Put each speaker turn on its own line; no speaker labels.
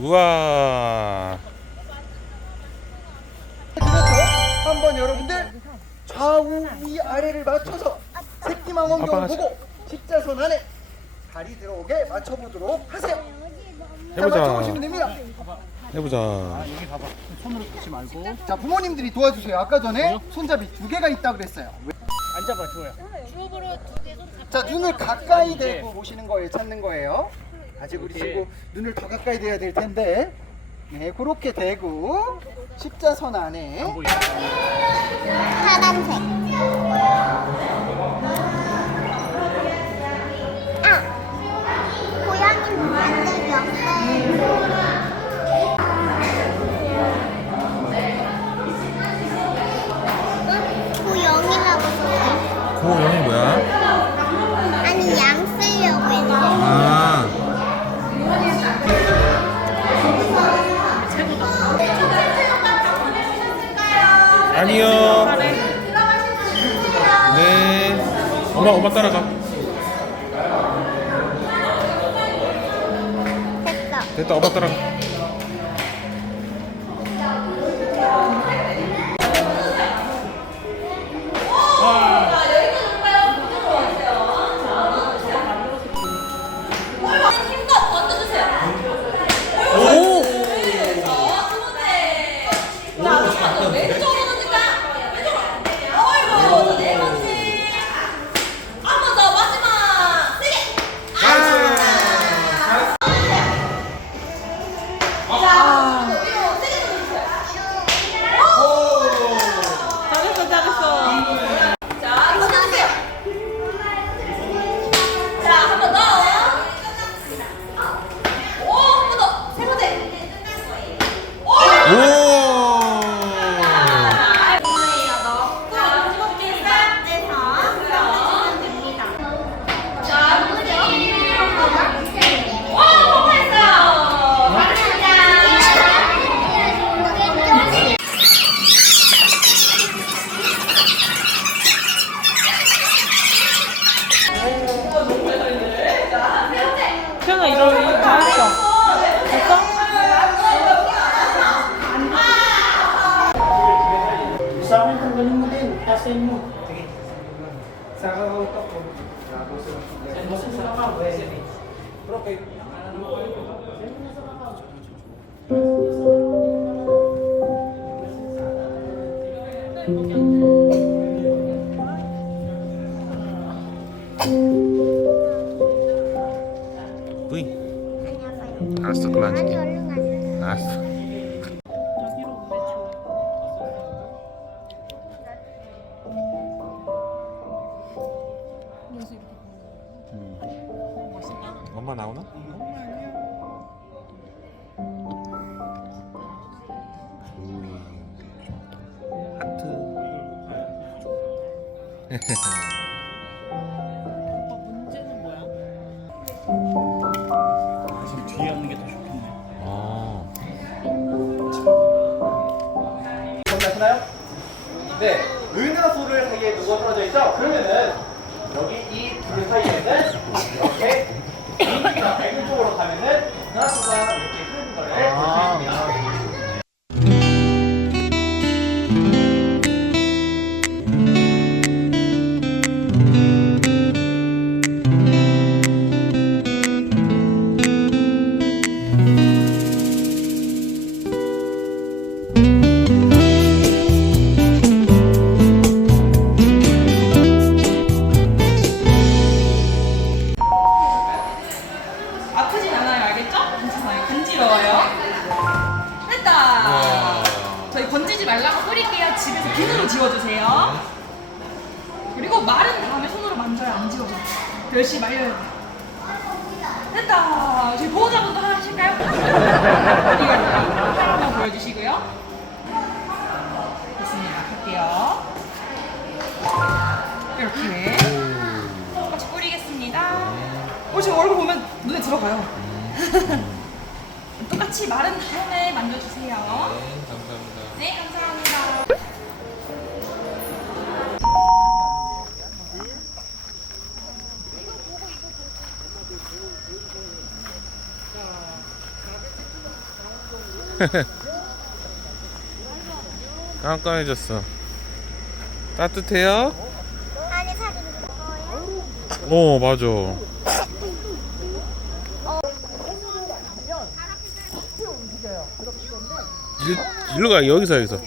우와.
그렇죠. 한번 여러분들 좌우 위 아래를 맞춰서 새끼망원경을
아빠가
보고 십자선 안에 다리 들어오게 맞춰보도록 하세요. 자,
해보자.
맞춰보시면 됩니다.
해보자.
여기 봐봐. 손으로 붙지 말고
자, 부모님들이 도와주세요. 아까 전에 손잡이 두 개가 있다 그랬어요. 왜?
앉아봐, 줘야.
자, 눈을 가까이 대고 보시는 거예요. 찾는 거예요. 아직 우리 친구 눈을 더 가까이 대야 될 텐데. 네, 그렇게 대고 십자선 안에.
파란색.
엄마 엄마 따라가.
됐어.
됐다 엄마 따라가.
태연아 이런 이거 다 했어 됐어?
Sa akin, tanggalin mo din. Tasin mo. Sige. Sa kakautok ko. Send mo sa kakao. Bro, kay...
뿌이. 알았어 그만
아니. 얼른 가자.
알았어.
좋아
엄마 나오나? 오. 하트.
뒤에 하는 게 더 좋겠네.
아.
기억나시나요? 네, 은하 소를 사이에 누가 떨어져 있죠? 그러면은 여기 이둘 사이에는 이렇게 밝은 쪽으로 가면은 은하 소가 이렇게 흐르는 거를 볼수 있습니다.
말라고 뿌릴게요. 집에서 비누로 지워주세요. 그리고 마른 다음에 손으로 만져야 안 지워져요 열심히 말려야 됐다. 저희 보호자분도 하나 하실까요? 이거 한번 보여주시고요. 됐습니다. 갈게요. 이렇게. 똑같이 뿌리겠습니다. 어, 지금 얼굴 보면 눈에 들어가요. 똑같이 마른 다음에 만져주세요.
네, 감사합니다.
네, 감사합니다.
깜깜해졌어. 따뜻해요?
안에 사진 거예요?
어, 맞아. 일, 일로 가, 여기서, 여기서.